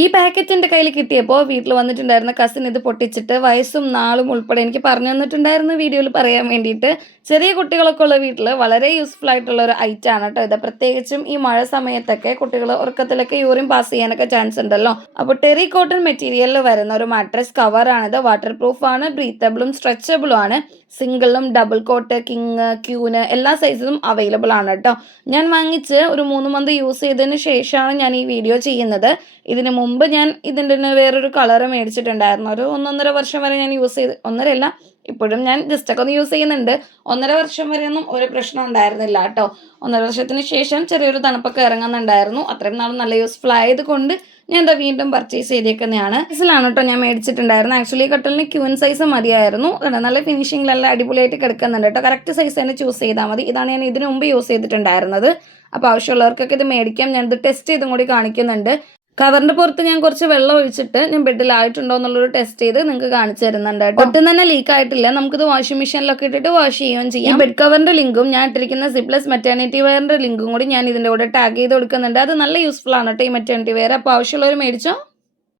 ഈ പാക്കറ്റ് എൻ്റെ കയ്യിൽ കിട്ടിയപ്പോൾ വീട്ടിൽ വന്നിട്ടുണ്ടായിരുന്ന കസിൻ ഇത് പൊട്ടിച്ചിട്ട് വയസ്സും നാളും ഉൾപ്പെടെ എനിക്ക് പറഞ്ഞു തന്നിട്ടുണ്ടായിരുന്നു വീഡിയോയിൽ പറയാൻ വേണ്ടിയിട്ട്. ചെറിയ കുട്ടികളൊക്കെ ഉള്ള വീട്ടിൽ വളരെ യൂസ്ഫുൾ ആയിട്ടുള്ള ഒരു ഐറ്റം ആണ് കേട്ടോ ഇത്. പ്രത്യേകിച്ചും ഈ മഴ സമയത്തൊക്കെ കുട്ടികൾ ഉറക്കത്തിലൊക്കെ യൂറിൻ പാസ് ചെയ്യാനൊക്കെ ചാൻസ് ഉണ്ടല്ലോ. അപ്പോൾ ടെറി കോട്ടൺ മെറ്റീരിയലിൽ വരുന്ന ഒരു മാട്രസ് കവറാണിത്. വാട്ടർ പ്രൂഫ് ആണ്, ബ്രീത്തബിളും സ്ട്രെച്ചബിളും ആണ്. സിംഗിളും ഡബിൾ കോട്ട്, കിങ്, ക്യൂന് എല്ലാ സൈസിലും അവൈലബിൾ ആണ് കേട്ടോ. ഞാൻ വാങ്ങിച്ച് ഒരു 3 മന്ത് യൂസ് ചെയ്തതിന് ശേഷമാണ് ഞാൻ ഈ വീഡിയോ ചെയ്യുന്നത്. ഇതിന് മുമ്പ് ഞാൻ ഇതിൻ്റെ വേറൊരു കളർ മേടിച്ചിട്ടുണ്ടായിരുന്നു. ഒരു 1.5 വർഷം വരെ ഞാൻ യൂസ് ചെയ്ത്, 1.5 ഇപ്പോഴും ഞാൻ ജസ്റ്റൊക്കെ ഒന്ന് യൂസ് ചെയ്യുന്നുണ്ട്. 1.5 വർഷം വരെയൊന്നും ഒരു പ്രശ്നം ഉണ്ടായിരുന്നില്ല കേട്ടോ. 1.5 വർഷത്തിന് ശേഷം ചെറിയൊരു തണുപ്പൊക്കെ ഇറങ്ങുന്നുണ്ടായിരുന്നു. അത്രയും നാൾ നല്ല യൂസ്ഫുൾ ആയതുകൊണ്ട് ഞാൻ എന്താ വീണ്ടും പർച്ചേസ് ചെയ്തേക്കുന്നതാണ്. സൈസിലാണ് കേട്ടോ ഞാൻ മേടിച്ചിട്ടുണ്ടായിരുന്നു. ആക്ച്വലി കട്ടലിന് ക്യൂൻ സൈസ് മതിയായിരുന്നു. നല്ല ഫിനിഷിങ്ങിലെല്ലാം അടിപൊളിയായിട്ട് കിടക്കുന്നുണ്ട് കേട്ടോ. കറക്റ്റ് സൈസ് തന്നെ ചൂസ് ചെയ്താൽ മതി. ഇതാണ് ഞാൻ ഇതിനു മുമ്പ് യൂസ് ചെയ്തിട്ടുണ്ടായിരുന്നത്. അപ്പോൾ ആവശ്യമുള്ളവർക്കൊക്കെ ഇത് മേടിക്കാം. ഞാനിത് ടെസ്റ്റ് ചെയ്തും കൂടി കാണിക്കുന്നുണ്ട്. കവറിന്റെ പുറത്ത് ഞാൻ കുറച്ച് വെള്ളം ഒഴിച്ചിട്ട് ഞാൻ ബെഡിലായിട്ടുണ്ടോ എന്നുള്ളൊരു ടെസ്റ്റ് ചെയ്ത് നിങ്ങൾക്ക് കാണിച്ചു തരുന്നുണ്ട് കേട്ടോ. ഒട്ടും തന്നെ ലീക്ക് ആയിട്ടില്ല. നമുക്കിത് വാഷിംഗ് മെഷീനിലൊക്കെ ഇട്ടിട്ട് വാഷ് ചെയ്യുകയും ചെയ്യാം. ബെഡ് കവറിന്റെ ലിങ്കും ഞാൻ ഇട്ടിരിക്കുന്ന സിപ്ലെസ് മെറ്റേണിറ്റി വെയറിന്റെ ലിങ്കും കൂടി ഞാൻ ഇതിന്റെ കൂടെ ടാഗ് ചെയ്ത് കൊടുക്കുന്നുണ്ട്. അത് നല്ല യൂസ്ഫുൾ ആണ് കേട്ടോ ഈ മെറ്റേണിറ്റി വെയർ. അപ്പോൾ ആവശ്യമുള്ളവർ മേടിച്ചോ.